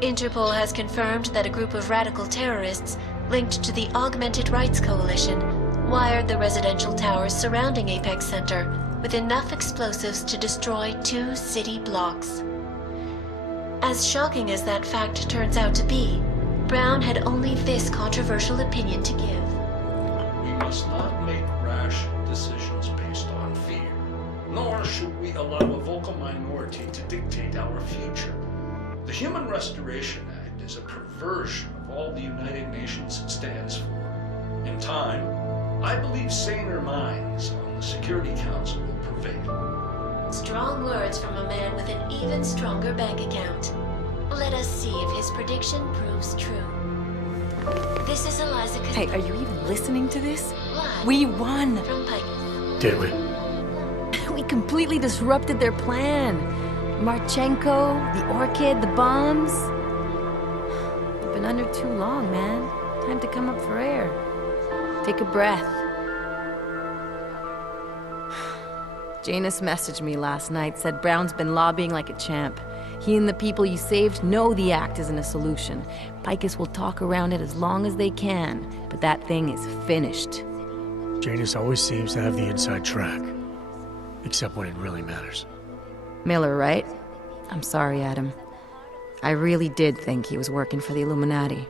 Interpol has confirmed that a group of radical terrorists linked to the Augmented Rights Coalition wired the residential towers surrounding Apex Center with enough explosives to destroy 2 city blocks. As shocking as that fact turns out to be, Brown had only this controversial opinion to give. We must not make rash decisions based on fear, nor should we allow a vocal minority to dictate our future. The Human Restoration Act is a perversion of all the United Nations stands for. In time, I believe saner minds on the Security Council will prevail. Strong words from a man with an even stronger bank account. Let us see if his prediction proves true. This is Eliza. Hey, are you even listening to this? Live We won! from Pike. Did we? We completely disrupted their plan. Marchenko, the Orchid, the bombs. You've been under too long, man. Time to come up for air. Take a breath. Janus messaged me last night, said Brown's been lobbying like a champ. He and the people you saved know the act isn't a solution. Picus will talk around it as long as they can, but that thing is finished. Janus always seems to have the inside track. Except when it really matters. Miller, right? I'm sorry, Adam. I really did think he was working for the Illuminati.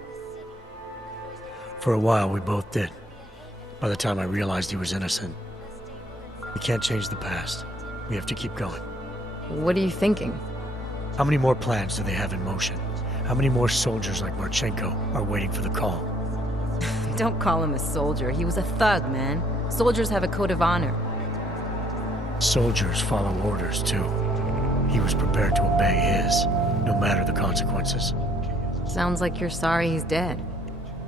For a while, we both did. By the time I realized he was innocent. We can't change the past. We have to keep going. What are you thinking? How many more plans do they have in motion? How many more soldiers like Marchenko are waiting for the call? Don't call him a soldier. He was a thug, man. Soldiers have a code of honor. Soldiers follow orders, too. He was prepared to obey his, no matter the consequences. Sounds like you're sorry he's dead.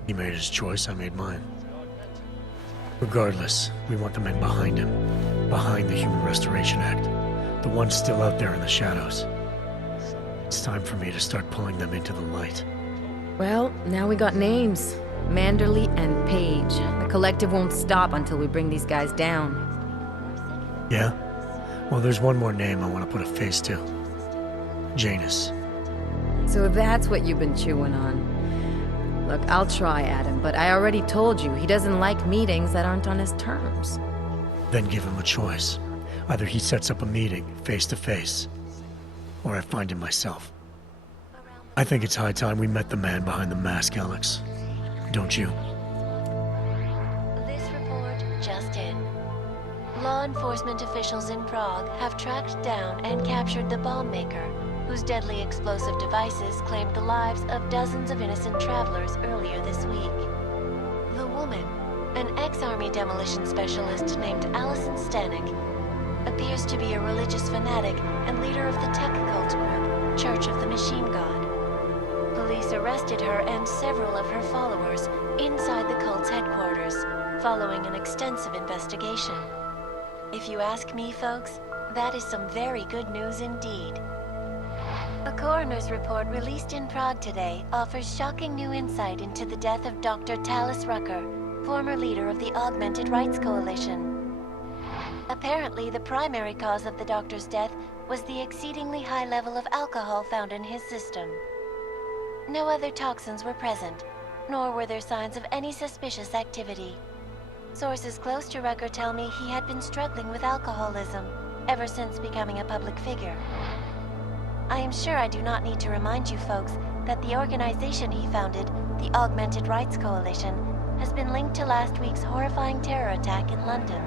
He made his choice, I made mine. Regardless, we want the men behind him. Behind the Human Restoration Act. The ones still out there in the shadows. It's time for me to start pulling them into the light. Well, now we got names. Manderley and Page. The collective won't stop until we bring these guys down. Yeah? Well, there's one more name I want to put a face to. Janus. So that's what you've been chewing on. Look, I'll try, Adam, but I already told you he doesn't like meetings that aren't on his terms. Then give him a choice. Either he sets up a meeting, face to face, or I find him myself. I think it's high time we met the man behind the mask, Alex. Don't you? This report just in. Law enforcement officials in Prague have tracked down and captured the bomb maker, whose deadly explosive devices claimed the lives of dozens of innocent travelers earlier this week. The woman, an ex-army demolition specialist named Allison Stanek, appears to be a religious fanatic and leader of the tech cult group, Church of the Machine God. Police arrested her and several of her followers inside the cult's headquarters, following an extensive investigation. If you ask me, folks, that is some very good news indeed. A coroner's report released in Prague today offers shocking new insight into the death of Dr. Talis Rucker, former leader of the Augmented Rights Coalition. Apparently, the primary cause of the doctor's death was the exceedingly high level of alcohol found in his system. No other toxins were present, nor were there signs of any suspicious activity. Sources close to Rucker tell me he had been struggling with alcoholism ever since becoming a public figure. I am sure I do not need to remind you folks that the organization he founded, the Augmented Rights Coalition, has been linked to last week's horrifying terror attack in London.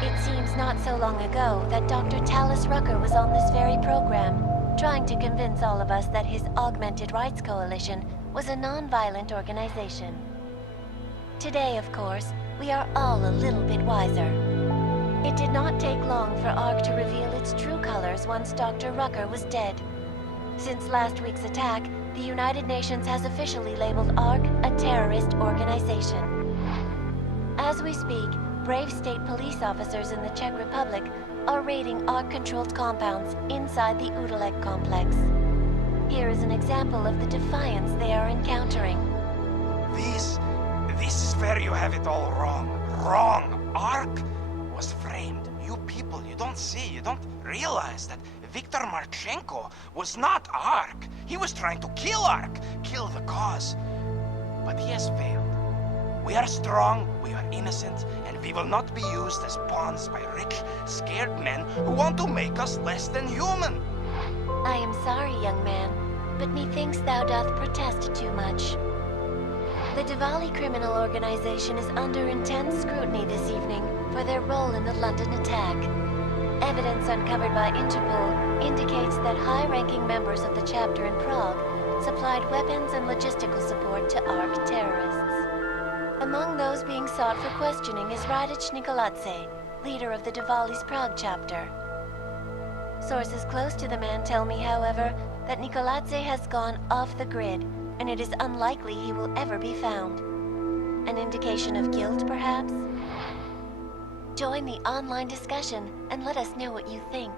It seems not so long ago that Dr. Talis Rucker was on this very program, trying to convince all of us that his Augmented Rights Coalition was a non-violent organization. Today, of course, we are all a little bit wiser. It did not take long for ARC to reveal its true colors once Dr. Rucker was dead. Since last week's attack, the United Nations has officially labeled ARC a terrorist organization. As we speak, brave state police officers in the Czech Republic are raiding ARC-controlled compounds inside the Udalek complex. Here is an example of the defiance they are encountering. This is where you have it all wrong. Wrong! ARC was framed. You people, you don't see, you don't realize that Viktor Marchenko was not ARC. He was trying to kill Ark, kill the cause. But he has failed. We are strong, we are innocent, and we will not be used as pawns by rich, scared men who want to make us less than human. I am sorry, young man, but methinks thou doth protest too much. The Diwali criminal organization is under intense scrutiny this evening for their role in the London attack. Evidence uncovered by Interpol indicates that high-ranking members of the chapter in Prague supplied weapons and logistical support to ARC terrorists. Among those being sought for questioning is Radic Nikoladze, leader of the Diwali's Prague chapter. Sources close to the man tell me, however, that Nikoladze has gone off the grid, and it is unlikely he will ever be found. An indication of guilt, perhaps? Join the online discussion and let us know what you think.